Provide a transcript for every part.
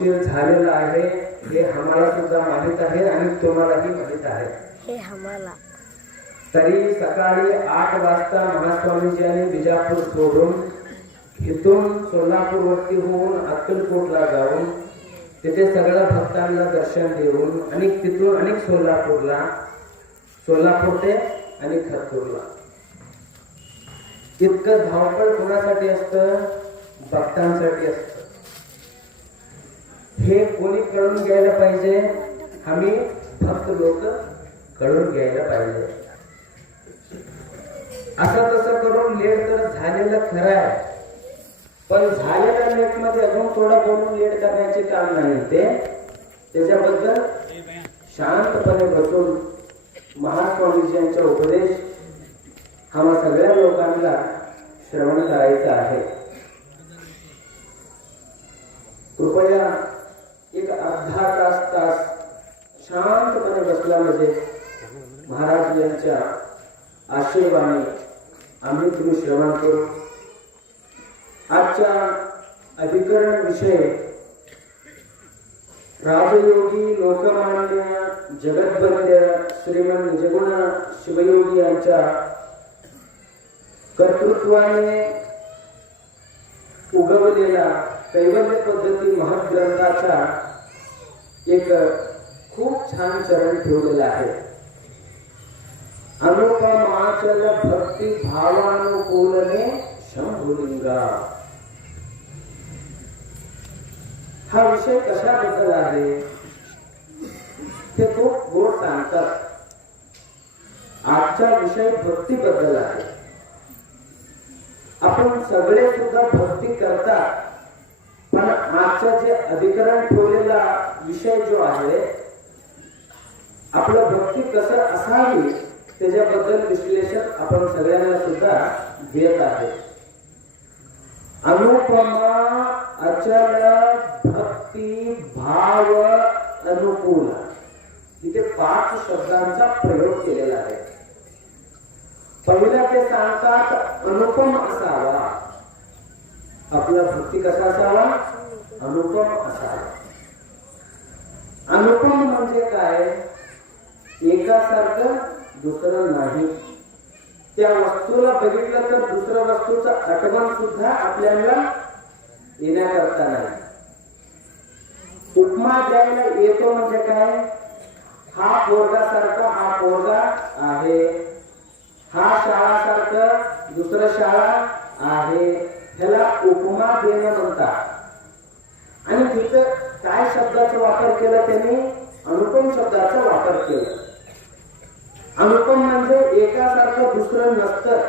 झालेलं आहे हे आम्हाला सुद्धा माहीत आहे आणि तुम्हालाही माहीत आहे. हे आम्हाला. तरी सकाळी आठ वाजता महास्वामीजी यांनी बिजापूर सोडून इथून सोलापूर वरती होऊन अक्कलकोटला जाऊन तिथे सगळ्या भक्तांना दर्शन देऊन आणि तिथून अनेक सोलापूरला सोलापूर ते आणि खतूरला इतकं धावपळ कोणासाठी असतं? भक्तांसाठी असतं. हे कोणी कळून घ्यायला पाहिजे? आम्ही फक्त लोक कळून घ्यायला पाहिजे. असं तसं करून लेट तर झालेलं खरं आहे. पण झालेल्या लेटमध्ये अजून थोडं करून लेट करण्याचे काम नाही ते. त्याच्याबद्दल शांतपणे बसून महास्वामीजी यांचा उपदेश आम्हा सगळ्या लोकांना श्रवण करायचा आहे. कृपया एक अर्धा तास तास शांतपणे बसल्यामध्ये महाराज यांच्या आशीर्वाने आम्ही तुम्ही श्रवण करू. आजच्या अधिकरण विषय राजयोगी लोकमान्य जगद्वंद्य श्रीमंत जगुण शिवयोगी यांच्या कर्तृत्वाने उगवलेला कैवल्य पद्धती महाग्रंथाचा एक खूप छान चरण ठेवलेला आहे. अनुपमाचल भक्ती भावानुकूलने शंभुलिंगा. हा विषय कशाबद्दल आहे? ते खूप गोड सांगतात. आजचा विषय भक्तीबद्दल आहे. आपण सगळे सुद्धा भक्ती करतात पण मागच्या जे अधिकरण ठेवलेला विषय जो आहे आपलं भक्ती कसं असावी त्याच्याबद्दल विश्लेषण आपण सगळ्यांना सुद्धा घेत आहे. अनुपमा अचल भक्ती भाव अनुकूल. इथे पाच शब्दांचा प्रयोग केलेला आहे. पहिला ते सांगतात अनुपम असावा. आपला भक्ती कसा असावा? अनुपम असावा. अनुपम म्हणजे काय? एकासारखं दुसरं नाही. त्या वस्तूला बघितलं तर दुसऱ्या वस्तूचं आठवण सुद्धा आपल्याला येण्याकरता नाही. उपमा द्यायला येतो म्हणजे काय? हा पोरगासारखा हा पोरगा आहे. हा शाळा सारखं दुसरं शाळा आहे. ह्याला उपमा देणं म्हणतात. आणि तिथं काय शब्दाचा वापर केला त्यांनी? अनुपम शब्दाचा वापर केला. अनुपम म्हणजे एकासारखं दुसरं नसतं.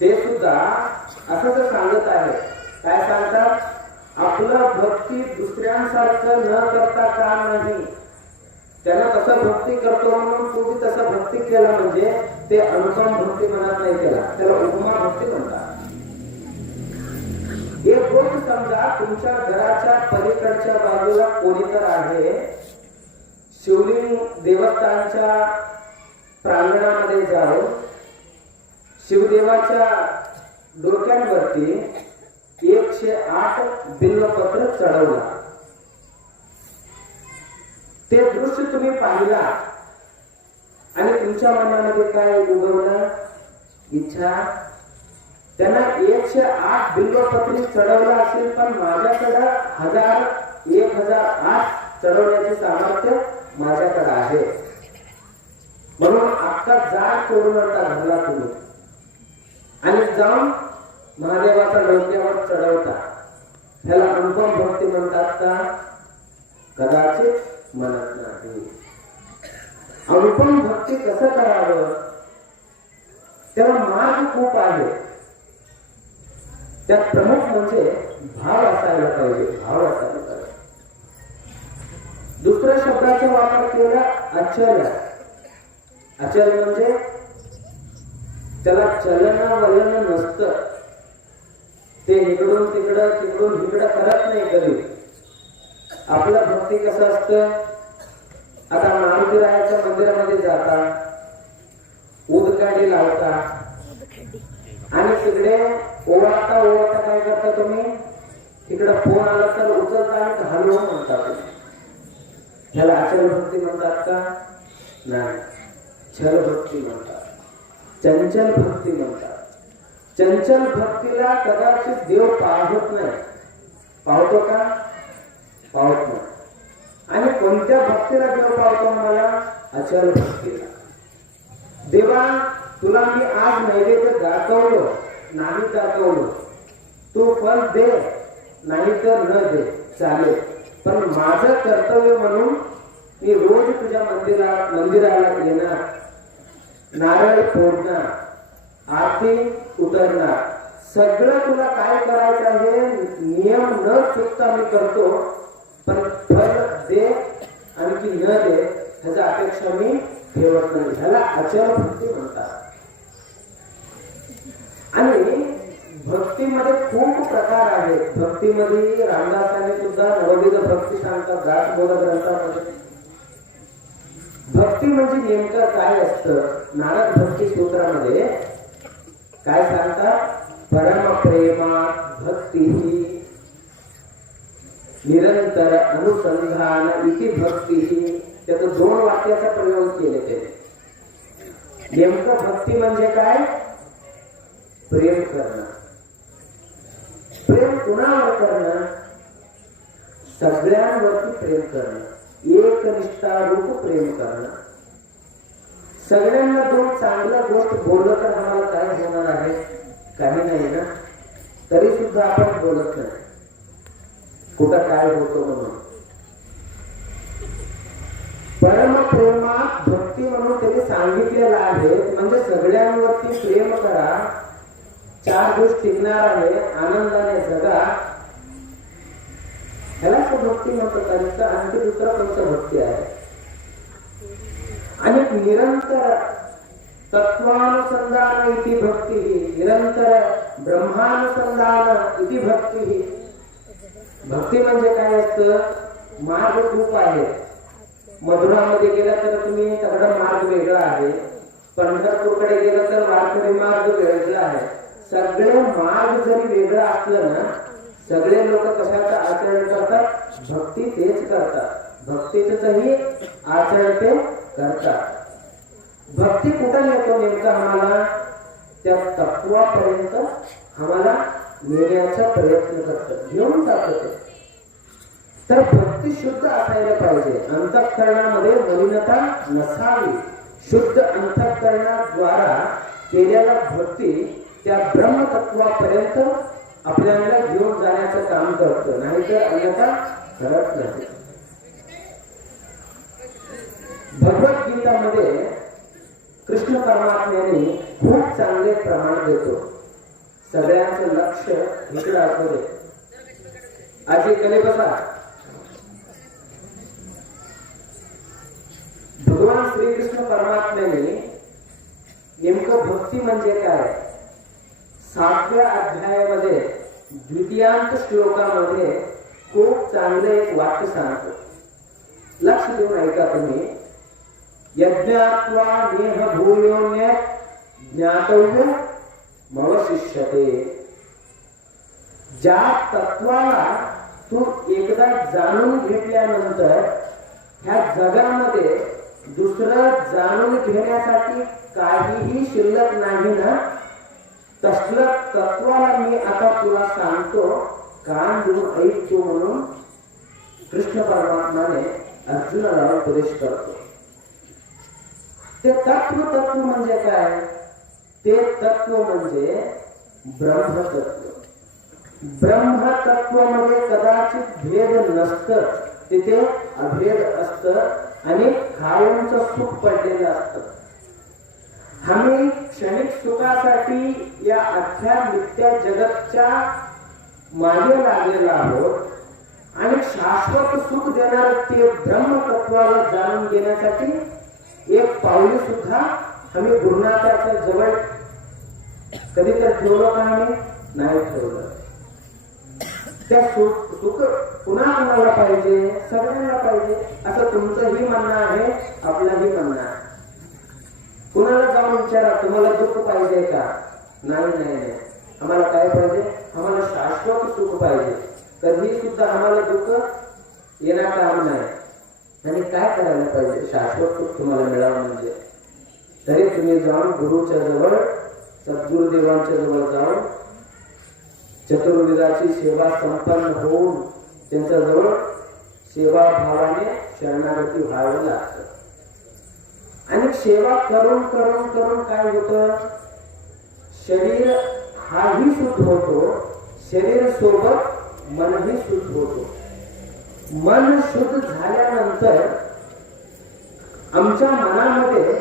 ते सुद्धा असं तर सांगत आहे. काय सांगतात? आपलं भक्ती दुसऱ्यांसारखं न करता का नाही? त्याला तसं भक्ती करतो म्हणून तुम्ही तसं भक्ती केला म्हणजे ते अनुपम भक्ती म्हणत नाही केला. त्याला उपमा भक्ती म्हणतात. एक गोष्ट समजा तुमच्या घराच्या पलीकडच्या बाजूला कोणी तर आहे शिवलिंग देवस्थानच्या प्रांगणामध्ये जाऊन शिवदेवाच्या डोक्यांवरती एकशे आठ बिल्लपत्र चढवला. ते दृश्य तुम्ही पाहिला. आणि तुमच्या मनामध्ये काय उगवलं? इच्छा? त्यांना एकशे आठ बिल्वपत्री चढवलं असेल पण माझ्याकडे हजार एक हजार आठ चढवण्याचे सामर्थ्य माझ्याकडे आहे. म्हणून अख्खा जाळ तोडून आता घरला तुम्ही. आणि जाऊन महादेवाच्या डोक्यावर चढवता. ह्याला अनुपम भक्ती म्हणतात का? कदाचित म्हणत नाही. अनुपम भक्ती कसं करावं? त्याला मार्ग खूप आहे. त्यात प्रमुख म्हणजे भाव असायला पाहिजे भाव असायला पाहिजे. दुसऱ्या शब्दाचा वापर केला अचल अचल म्हणजे त्याला चलन वलन नसतं. ते इकडून तिकडं तिकडून इकडं करत नाही कधी. आपलं भक्ती कसं असतं? आता मारुती रायाच्या मंदिरामध्ये जाता उदकाडी लावता आणि तिकडे ओवाळता ओवाळता काय करता तुम्ही? इकडं फोन आला तर उचलता आणि हॅलो म्हणतात ह्याला अचल भक्ती म्हणतात का? नाही. छल भक्ती म्हणतात. चंचल भक्ती म्हणतात. चंचल भक्तीला कदाचित देव पाहत नाही. पाहतो का? पाहत नाही. आणि कोणत्या भक्तीला देव पावतो मला? अचल भक्तीला देवा तुला मी आज नैवेद्य दाखवलं. नाही दाखवलं तू फल दे नाही तर न दे. चालेल. पण माझं कर्तव्य म्हणून मी रोज तुझ्या मंदिरा मंदिराला येणार. नारळ फोडणार. आरती उतरणार. सगळं तुला काय करायचं आहे नियम न चुकता मी करतो. पण फल दे आणखी न दे ह्याचा अपेक्षा मी ठेवत नाही. ह्याला अचल म्हणतात. आणि भक्तीमध्ये खूप प्रकार आहेत. भक्तीमध्ये रामदासाने सुद्धा नवविध भक्ती सांगतात दास बोध ग्रंथामध्ये भक्ती म्हणजे नेमकं काय असतं? नारद भक्ती सूत्रामध्ये काय सांगतात? परम प्रेमा भक्ती ही निरंतर अनुसंधान इति भक्ती ही. त्याचं दोन वाक्याचा प्रयोग केले ते नेमकं भक्ती म्हणजे काय? प्रेम करणं. प्रेम कुणावर करणं? सगळ्यांवरती प्रेम करणं. एक निष्ठारूप प्रेम करणं. सगळ्यांना दोन चांगलं गोष्ट बोललं तर आम्हाला काय होणार आहे? काही नाही ना? तरी सुद्धा आपण बोलत नाही. कुठं काय होतो म्हणून? परमप्रेमात भक्ती म्हणून त्यांनी सांगितलेलं आहे म्हणजे सगळ्यांवरती प्रेम करा. चार दिवस टिकणार आहे आनंदाने जगा. ह्याला भक्ती म्हणतो त्यांचं आणखी दुसरा कोणतं भक्ती आहे? आणि निरंतर तत्वानुसंधान इति भक्ती निरंतर ब्रह्मानुसंधान इति भक्ती. भक्ती म्हणजे काय असतं? मार्ग खूप आहे. मधुरामध्ये गेला तर तुम्ही सगळा मार्ग वेगळा आहे. पंढरपूरकडे गेला तर वारकरी मार्ग वेगळा आहे. सगळे मार्ग जरी वेगळा असलं ना सगळे लोक कशाचं आचरण करतात? भक्ती तेच करतात. भक्तीचंही आचरण ते करतात. भक्ती कुठं नेतो नेमकं आम्हाला? त्या तत्वापर्यंत आम्हाला नेण्याचा प्रयत्न करतात. घेऊन जातो ते. तर भक्ती शुद्ध असायला पाहिजे. अंतःकरणामध्ये नवीनता नसावी. शुद्ध अंतःकरणाद्वारा केलेला भक्ती त्या ब्रह्मतत्वापर्यंत आपल्याला घेऊन जाण्याचं काम करतो. नाहीतर अन्यथा करत नाही. भगवद्गीतामध्ये कृष्ण परमात्म्याने खूप चांगले प्रमाण देतो. सगळ्यांचं लक्ष इकडं असू दे. आजी कले बसा? भगवान श्रीकृष्ण परमात्म्याने नेमकं भक्ती म्हणजे काय? सातव्या अध्यायामध्ये द्वितीयांत श्लोकामध्ये खूप चांगलं एक वाक्य सांगतो. लक्ष देऊन ऐका तुम्ही. यज्ञात्वा नेह भूयोन्य ज्ञातव्य मव शिष्यते ज्या तत्वाला तू एकदा जाणून घेतल्यानंतर ह्या जगामध्ये दुसरं जाणून घेण्यासाठी काहीही शिल्लक नाही ना? तसलं तत्वाला मी आता तुला सांगतो. कान देऊन ऐकतो म्हणून कृष्ण परमात्माने अर्जुनाला उपदेश करतो. ते तत्व तत्व म्हणजे काय? ते तत्व म्हणजे ब्रह्मतत्व. ब्रह्मतत्वामध्ये कदाचित भेद नसत. तिथे अभेद असत आणि कायमचं सुख पडलेलं असत. आम्ही क्षणिक सुखासाठी या अख्या नित्या जगतच्या मागे लागलेलो आहोत आणि शाश्वत सुख देणार ते ब्रह्मतत्वाला जाणून घेण्यासाठी एक पाऊल सुद्धा आम्ही गुरुनाथाच्या जवळ कधी तर ठेवलं का आम्ही? नाही ठेवलं. त्या सुख सुख पुन्हा कुणाला पाहिजे? सगळ्यांना पाहिजे. असं तुमचंही म्हणणं आहे आपलंही म्हणणं आहे. कुणाला जाऊन विचारा? तुम्हाला दुःख पाहिजे का? नाही नाही नाही. आम्हाला काय पाहिजे? आम्हाला शाश्वत सुख पाहिजे. कधी सुद्धा आम्हाला दुःख येणार काम नाही. आणि काय करायला पाहिजे? शाश्वत सुख तुम्हाला मिळावं म्हणजे. तरी तुम्ही जाऊन गुरुच्या जवळ सद्गुरुदेवांच्या जवळ जाऊन चतुर्वेदाची सेवा संपन्न होऊन त्यांच्या जवळ सेवा भावाने शरणागती व्हावं लागतं. सेवा करून करून करून काय होतं? शरीर हाही शुद्ध होतो शरीर सोबत मनही शुद्ध होतो. मन शुद्ध झाल्यानंतर आमच्या मनामध्ये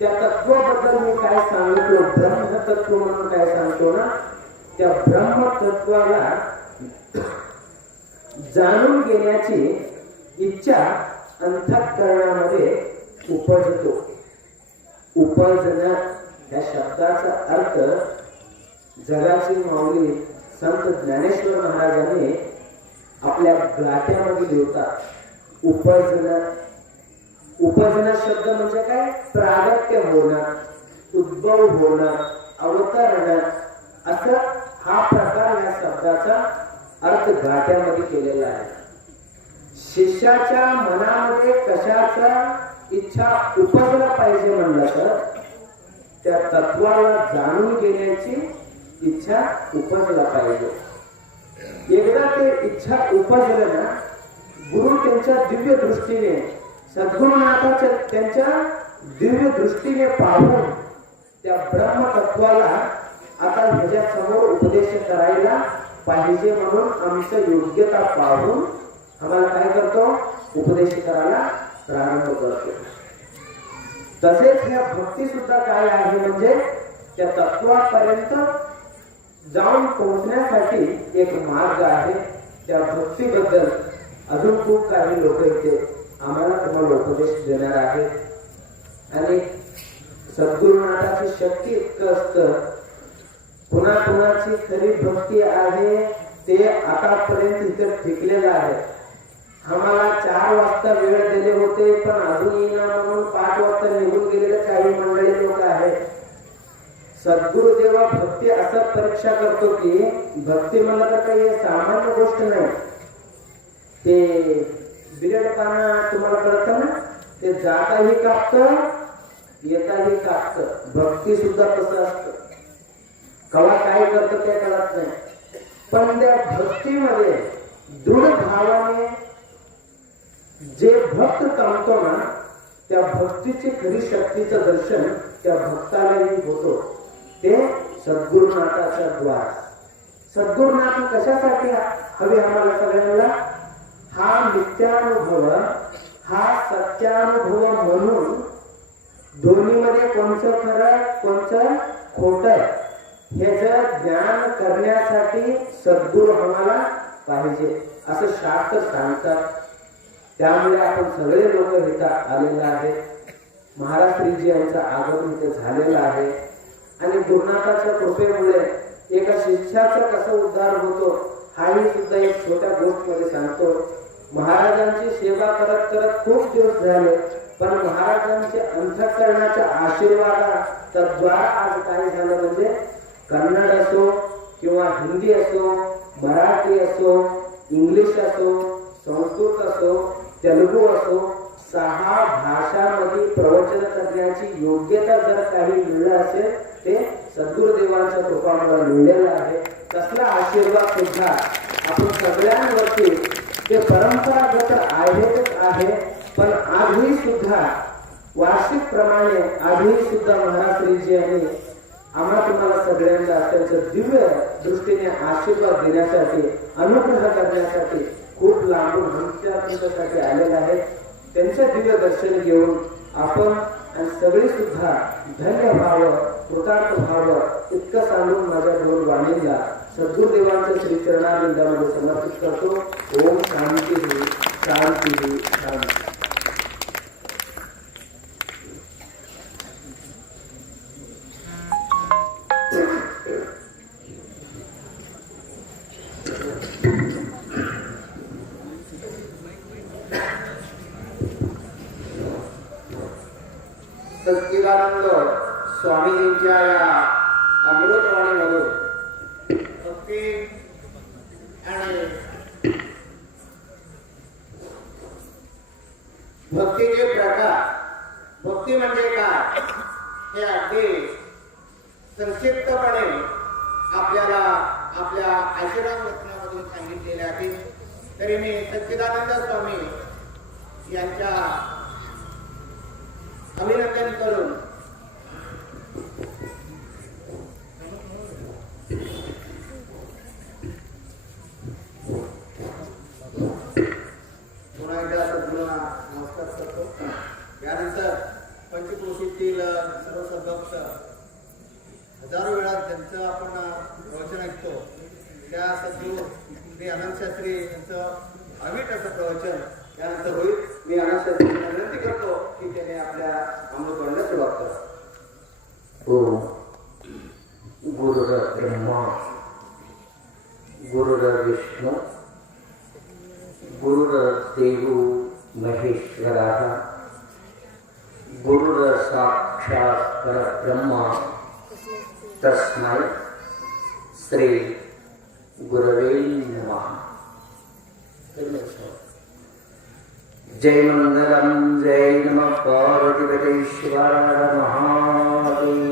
त्या तत्वाबद्दल मी काय सांगतो ब्रह्म तत्व म्हणून काय सांगतो ना त्या ब्रह्म तत्वाला जाणून घेण्याची इच्छा अंतःकरणामध्ये उपजतो. उपजन या शब्दाचा अर्थ जगाची माऊली संत ज्ञानेश्वर महाराजांनी आपल्या गाठ्यामध्ये लिहितात उपजन उपजन शब्द म्हणजे काय? प्रागत्य होणं उद्भव होणं अवतरण. असं हा प्रकार या शब्दाचा अर्थ घाट्यामध्ये केलेला आहे. शिष्याच्या मनामध्ये कशाचा इच्छा उपजला पाहिजे म्हणलं तर त्या तत्वाला जाणून घेण्याची इच्छा उपजला पाहिजे. एकदा ते इच्छा उपजलं ना गुरु त्यांच्या दिव्य दृष्टीने सद्गुरुनाथाच्या त्यांच्या दिव्य दृष्टीने पाहून त्या ब्रह्म तत्वाला आता ह्याच्या समोर उपदेश करायला पाहिजे म्हणून आमचं योग्यता पाहून आम्हाला काय करतो? उपदेश करायला प्रारंभ करतो. तसेच ह्या भक्ती सुद्धा काय आहे म्हणजे त्या तत्वापर्यंत जाऊन पोहोचण्यासाठी एक मार्ग आहे. त्या भक्तीबद्दल अजून खूप काही लोक इथे आम्हाला तुम्हाला उपदेश देणार आहे आणि सद्गुरुनाथाची शक्ती इतकं असतं कुणा कुणाची खरी भक्ती आहे ते आतापर्यंत इथे टिकलेलं आहे. आम्हाला चार वाजता वेळ दिले होते पण अजून येईना म्हणून पाच वाजता निघून गेलेले काही मंडळी लोक आहेत. सद्गुरुदेवा भक्ती असं परीक्षा करतो की भक्ती म्हणलं तर काही सामान्य गोष्ट नाही. ते बिलेट पाना तुम्हाला कळत ना? ते जाताही कापत येताही कापत. भक्ती सुद्धा तसं असतं. कवा काय करतं ते कळत नाही. पण त्या भक्तीमध्ये दृढ भावाने जे भक्त कामतो ना त्या भक्तीची खरी शक्तीचं दर्शन त्या भक्तालाही होतो. ते सद्गुरुनाथाचा द्वार. सद्गुरुनाथ कशासाठी हवे आम्हाला सगळ्यांना? हा नित्यानुभव हा सत्यानुभव म्हणून दोन्हीमध्ये कोणचं खरं कोणचं खोट ह्याच ज्ञान करण्यासाठी सद्गुरु आम्हाला पाहिजे. असं शास्त्र सांगतात. त्यामुळे आपण सगळे लोक इथं आलेले आहेत. महाराष्ट्रीजी यांचं आगमन इथे झालेलं आहे. आणि गुरुनाथाच्या कृपेमुळे एका शिष्याचा कसा उद्धार होतो हाही सुद्धा एक छोट्या गोष्टमध्ये सांगतो. महाराजांची सेवा करत करत खूप दिवस झाले पण महाराजांचे अंतकरणाच्या आशीर्वादा द्वारा आज काय झालं म्हणजे कन्नड असो किंवा हिंदी असो मराठी असो इंग्लिश असो संस्कृत असो तेलुगू असो सहा भाषांमध्ये प्रवचन करण्याची योग्यता जर काही मिळलं असेल ते सद्गुरुदेवांच्या कृपामुळे मिळलेलं आहे. तसला आशीर्वाद सुद्धा आपण सगळ्यांवरती ते परंपरागत आहेतच आहे पण आजही सुद्धा वार्षिक प्रमाणे आजही सुद्धा महाराज श्रीजी यांनी आम्हा तुम्हाला सगळ्यांना त्यांचं दिव्य दृष्टीने आशीर्वाद देण्यासाठी अनुग्रह करण्यासाठी खूप लांबून आमच्या तुमच्यासाठी आलेले आहेत. त्यांचं दिव्य दर्शन घेऊन आपण आणि सगळे सुद्धा धन्य व्हावं कृतार्थ व्हावं इतकं सांगून माझ्या दोन वाणींना सद्गुरुदेवांच्या श्रीचरणानंदामध्ये समर्पित करतो. ओम शांती शांती शांती. स्वामीजींच्या या अमृतवाणीमधून भक्ती आणि भक्तीचे प्रकार भक्ती म्हणजे काय? हे अगदी संक्षिप्तपणे आपल्याला आपल्या आशीर्वाद रत्नामधून सांगितलेले आहे. तरी मी सच्चिदानंद स्वामी यांच्या अभिनंदन करून तस्मै श्री गुरवे नमः जय मंगलम जय नम पार्वतीपतेश्वर महादेव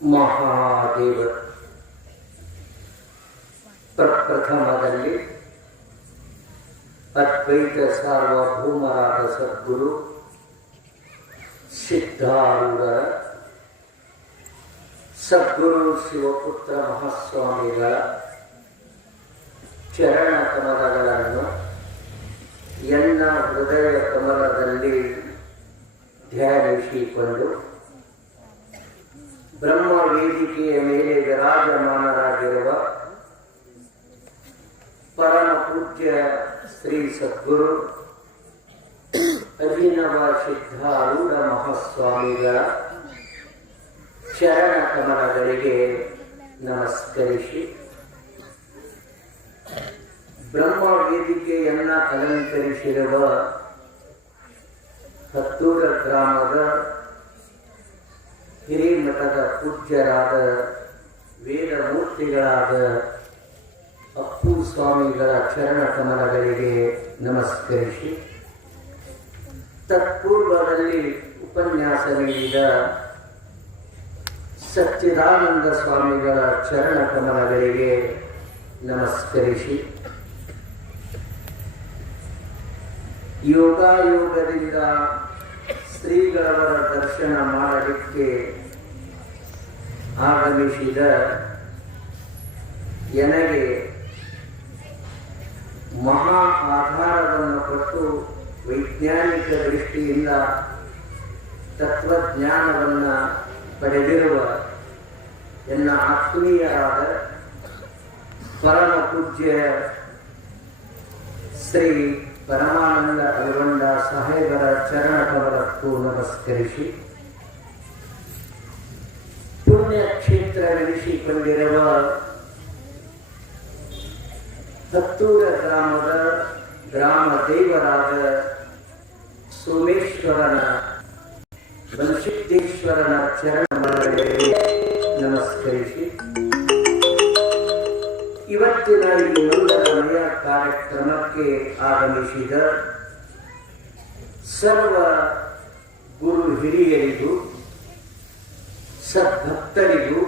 ಮಹಾದೇವ ಪ್ರಪ್ರಥಮದಲ್ಲಿ ಅದ್ವೈತ ಸಾರ್ವಭೌಮರಾದ ಸದ್ಗುರು ಸಿದ್ಧಾರೂಢರ ಸದ್ಗುರು ಶಿವಪುತ್ರ ಮಹಾಸ್ವಾಮಿಗಳ ಚರಣ ಕಮಲಗಳನ್ನು ಎಲ್ಲ ಹೃದಯ ಕಮಲದಲ್ಲಿ ಧ್ಯಾನಿಸಿಕೊಂಡು ಬ್ರಹ್ಮ ವೇದಿಕೆಯ ಮೇಲೆ ವಿರಾಜಮಾನರಾಗಿರುವ ಪರಮ ಪೂಜ್ಯ ಶ್ರೀ ಸದ್ಗುರು ಅಭಿನವ ಸಿದ್ಧಾರೂಢ ಮಹಾಸ್ವಾಮಿಗಳ ಚರಣ ಕಮಲಗಳಿಗೆ ನಮಸ್ಕರಿಸಿ. ಬ್ರಹ್ಮ ವೇದಿಕೆಯನ್ನ ಅಲಂಕರಿಸಿರುವ ಹತ್ತೂರ ಗ್ರಾಮದ ಹಿರೇಮಠದ ಪೂಜ್ಯರಾದ ವೇದಮೂರ್ತಿಗಳಾದ ಅಪ್ಪು ಸ್ವಾಮಿಗಳ ಚರಣ ಕಮಲಗಳಿಗೆ ನಮಸ್ಕರಿಸಿ. ತತ್ಪೂರ್ವದಲ್ಲಿ ಉಪನ್ಯಾಸ ನೀಡಿದ ಸಚ್ಚಿದಾನಂದ ಸ್ವಾಮಿಗಳ ಚರಣ ಕಮಲಗಳಿಗೆ ನಮಸ್ಕರಿಸಿ. ಯೋಗಾಯೋಗದಿಂದ ಶ್ರೀಗಳವರ ದರ್ಶನ ಮಾಡಲಿಕ್ಕೆ ಆಗಮಿಸಿದ ನನಗೆ ಮಹಾ ಆಧಾರವನ್ನು ಕೊಟ್ಟು ವೈಜ್ಞಾನಿಕ ದೃಷ್ಟಿಯಿಂದ ತತ್ವಜ್ಞಾನವನ್ನು ಪಡೆದಿರುವ ಎನ್ನ ಆತ್ಮೀಯರಾದ ಪರಮ ಪೂಜ್ಯ ಶ್ರೀ ಪರಮಾನಂದ ಅಲ್ಗೊಂಡ ಸಾಹೇಬರ ಚರಣ ಕಮಲಕ್ಕೂ ನಮಸ್ಕರಿಸಿ ಪುಣ್ಯಕ್ಷೇತ್ರವೆನಿಸಿಕೊಂಡಿರುವ ಹತ್ತೂರ ಗ್ರಾಮದ ಗ್ರಾಮ ದೇವರಾದ ಸೋಮೇಶ್ವರನ ಬಲಸಿದ್ದೇಶ್ವರನ ಚರಣ ಮರಗಳಿಗೆ ನಮಸ್ಕರಿಸಿ. ಇವತ್ತಿನ ಈ ಮನೆಯ ಕಾರ್ಯಕ್ರಮಕ್ಕೆ ಆಗಮಿಸಿದ ಸರ್ವ ಗುರು ಹಿರಿಯರಿಗೂ ಸದ್ಭಕ್ತರಿಗೂ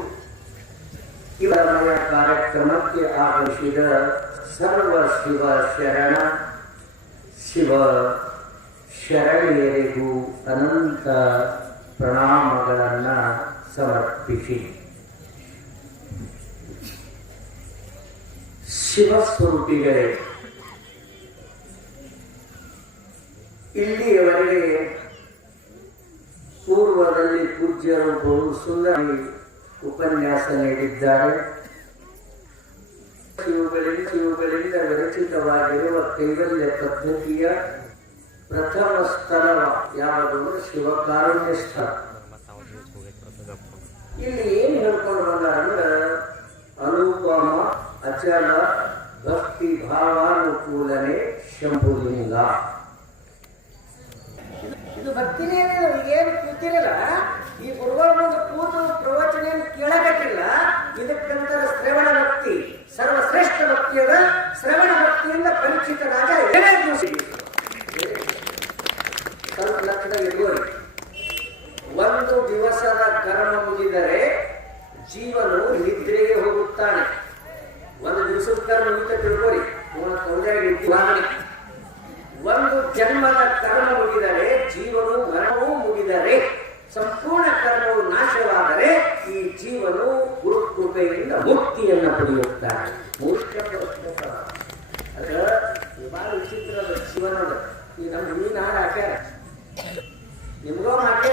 ಇವರ ಕಾರ್ಯಕ್ರಮಕ್ಕೆ ಆಗಮಿಸಿದ ಸರ್ವ ಶಿವ ಶರಣ ಶಿವ ಶರಣೆಯರಿಗೂ ಅನಂತ ಪ್ರಣಾಮಗಳನ್ನು ಸಮರ್ಪಿಸಿ. ಶಿವಸ್ವರೂಪಿಗಳೇ, ಇಲ್ಲಿಯವರೆಗೆ ಪೂರ್ವದಲ್ಲಿ ಪೂಜ್ಯರು ಬಹು ಸುಂದರಿ ಉಪನ್ಯಾಸ ನೀಡಿದ್ದಾರೆ. ಇವುಗಳಿಂದ ಇವುಗಳಿಂದ ವಿರಚಿತವಾಗಿರುವ ಕೈವಲ್ಯ ಪದ್ಧತಿಯ ಪ್ರಥಮ ಸ್ಥಳ ಯಾವುದು ಅಂದ್ರೆ ಶಿವಕಾರುಣ್ಯ ಸ್ಥಳ ಇಲ್ಲಿ ಏನ್ ಹೇಳ್ಕೊಂಡು ಬಂದ ಅಂದ್ರೆ ಅನುಪಮ, ಅಚಲ, ಭಕ್ತಿ, ಭಾವಾನುಕೂಲನೆ ಶಂಭುಲಿಂಗ. ಇದು ಭಕ್ತಿನೇ ಏನು ಕೂತಿರಲ್ಲ ಈ ಗುರುಗಳ ಒಂದು ಕೂತು ಪ್ರವಚನ ಕೇಳಬೇಕಿಲ್ಲ. ಇದಕ್ಕಂತ ಶ್ರವಣ ಭಕ್ತಿ, ಸರ್ವಶ್ರೇಷ್ಠ ಭಕ್ತಿಯದ ಶ್ರವಣ ಭಕ್ತಿಯಿಂದ ಸ್ವಲ್ಪ ಲಕ್ಷಣ ಇಳುವರಿ ಒಂದು ದಿವಸದ ಕರ್ಮ ಮುಗಿದರೆ ಜೀವನು ನಿದ್ರೆಗೆ ಹೋಗುತ್ತಾನೆ. ಒಂದು ದಿವಸದ ಕರ್ಮ ಮುಗಿತ ತಿಳ್ಕೋರಿ ಒಂದು ಜನ್ಮದ ಕರ್ಮ ಮುಗಿದರೆ ಜೀವನು ಮರಣವೂ ಮುಗಿದರೆ ಸಂಪೂರ್ಣ ಕರ್ಮವು ನಾಶವಾದರೆ ಈ ಜೀವನು ಗುರುಕೃಪೆಯಿಂದ ಮುಕ್ತಿಯನ್ನು ಪಡೆಯುತ್ತಾನೆ. ವಿಚಿತ್ರದ ಶಿವನದ. ಈ ನಮ್ಮ ಮೀನಾರ ಆಕಾರ 你们干嘛去？